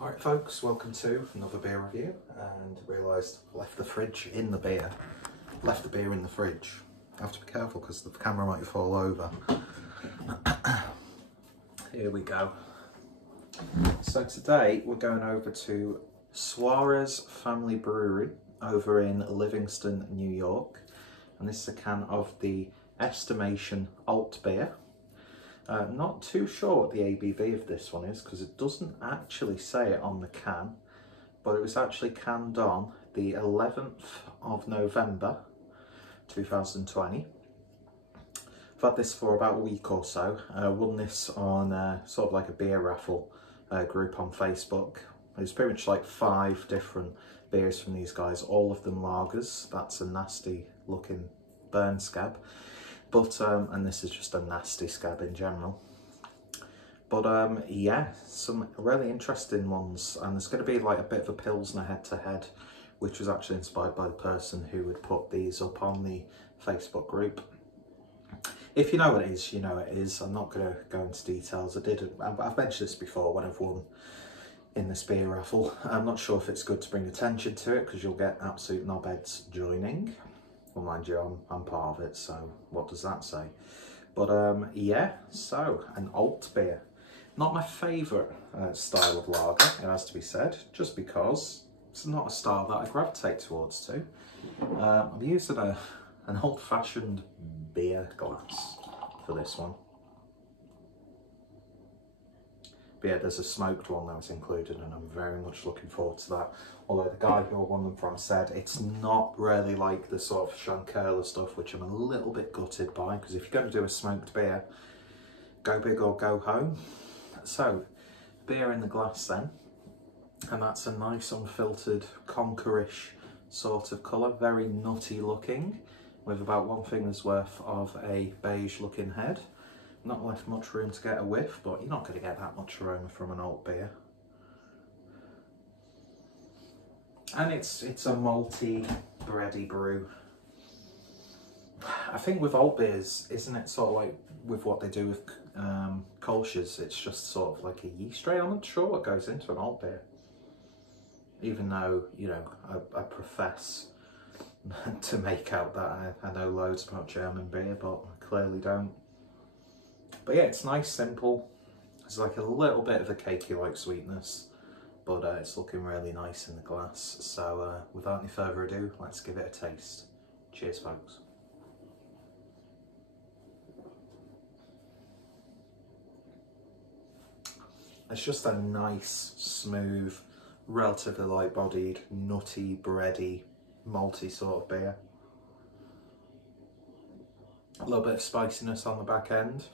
Alright folks, welcome to another beer review, and realised I left the fridge in the beer. Left the beer in the fridge. I have to be careful because the camera might fall over. Here we go. So today we're going over to Suarez Family Brewery over in Livingston, New York. And this is a can of the Estimation Alt beer. Not too sure what the ABV of this one is because it doesn't actually say it on the can, but it was actually canned on the 11th of November 2020. I've had this for about a week or so. Won this on sort of like a beer raffle group on Facebook. There's pretty much like 5 different beers from these guys, all of them lagers. That's a nasty looking burn scab. But, and this is just a nasty scab in general. But yeah, some really interesting ones. And there's going to be like a bit of a Pilsner head-to-head, which was actually inspired by the person who had put these up on the Facebook group. If you know what it is, you know what it is. I'm not going to go into details. I've mentioned this before when I've won in this beer raffle. I'm not sure if it's good to bring attention to it because you'll get absolute knobheads joining. Well, mind you, I'm part of it, so what does that say? But yeah, so an alt beer. Not my favourite style of lager, it has to be said, just because it's not a style that I gravitate towards too. I'm using an old-fashioned beer glass for this one. But yeah, there's a smoked one that was included and I'm very much looking forward to that. Although the guy who I won them from said it's not really like the sort of Shankerla stuff, which I'm a little bit gutted by, because if you're going to do a smoked beer, go big or go home. So, beer in the glass then, and that's a nice unfiltered conquerish sort of colour, very nutty looking, with about 1 finger's worth of a beige looking head. Not left much room to get a whiff, but you're not going to get that much aroma from an alt beer. And it's a malty, bready brew. I think with alt beers, isn't it sort of like with what they do with Kolsch's, it's just sort of like a yeast rate. I'm not sure what goes into an alt beer. Even though, you know, I profess to make out that I know loads about German beer, but I clearly don't. But yeah, it's nice, simple. It's like a little bit of a cakey-like sweetness, but it's looking really nice in the glass. So without any further ado, let's give it a taste. Cheers, folks. It's just a nice, smooth, relatively light-bodied, nutty, bready, malty sort of beer. A little bit of spiciness on the back end.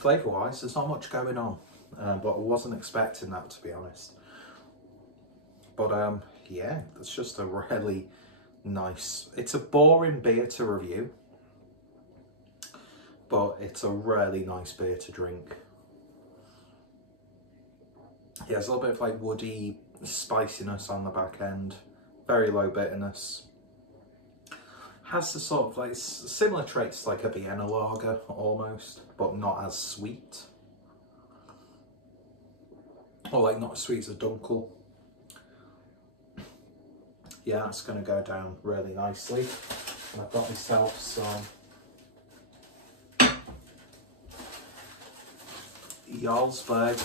Flavour wise, there's not much going on, but I wasn't expecting that, to be honest. But yeah, it's just a really nice, it's a boring beer to review, but it's a really nice beer to drink. Yeah, there's a little bit of like woody spiciness on the back end, very low bitterness. Has the sort of like similar traits like a Vienna lager almost, but not as sweet. Or like not as sweet as a Dunkel. Yeah, that's going to go down really nicely. And I've got myself some Jarlsberg.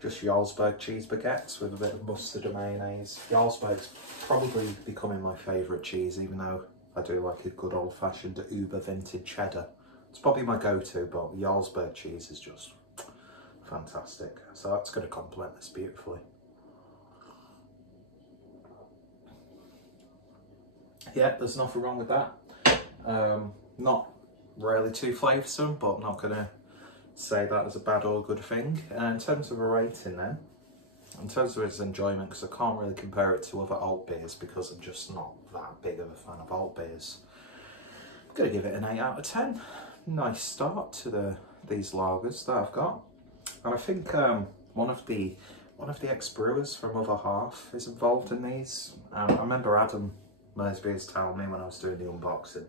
Just Jarlsberg cheese baguettes with a bit of mustard and mayonnaise. Jarlsberg's probably becoming my favourite cheese, even though I do like a good old-fashioned Uber vintage cheddar. It's probably my go-to, but Jarlsberg cheese is just fantastic. So that's going to complement this beautifully. Yeah, there's nothing wrong with that. Not really too flavoursome, but I'm not going to say that as a bad or good thing. In terms of a rating then, in terms of its enjoyment, because I can't really compare it to other alt beers because I'm just not that big of a fan of alt beers, I'm going to give it an 8 out of 10. Nice start to these lagers that I've got. And I think one of the ex-brewers from Other Half is involved in these. I remember Adam Mersby's telling me when I was doing the unboxing.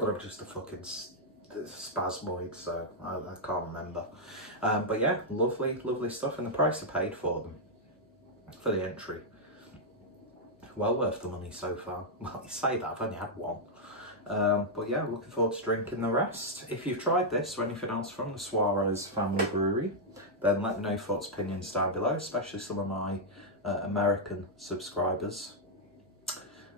But I'm just a fucking spasmoid, so I can't remember. But yeah, lovely stuff, and the price I paid for them, for the entry, well worth the money so far. Well, you say that, I've only had one. But yeah, looking forward to drinking the rest. If you've tried this or anything else from the Suarez family brewery, then let me know your thoughts, opinions down below, especially some of my American subscribers.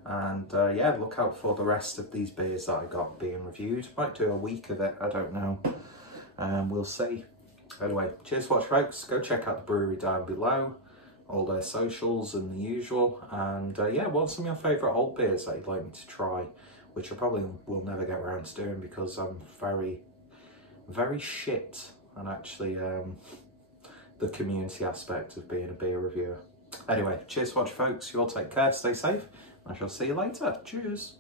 And yeah, look out for the rest of these beers that I got being reviewed. Might do a week of it, I don't know. We'll see. Anyway, cheers for watching, folks. Go check out the brewery down below, all their socials and the usual. And yeah, what's some of your favourite old beers that you'd like me to try, which I probably will never get around to doing because I'm very shit and actually the community aspect of being a beer reviewer. Anyway, cheers for watching, folks. You all take care, stay safe. I shall see you later. Cheers.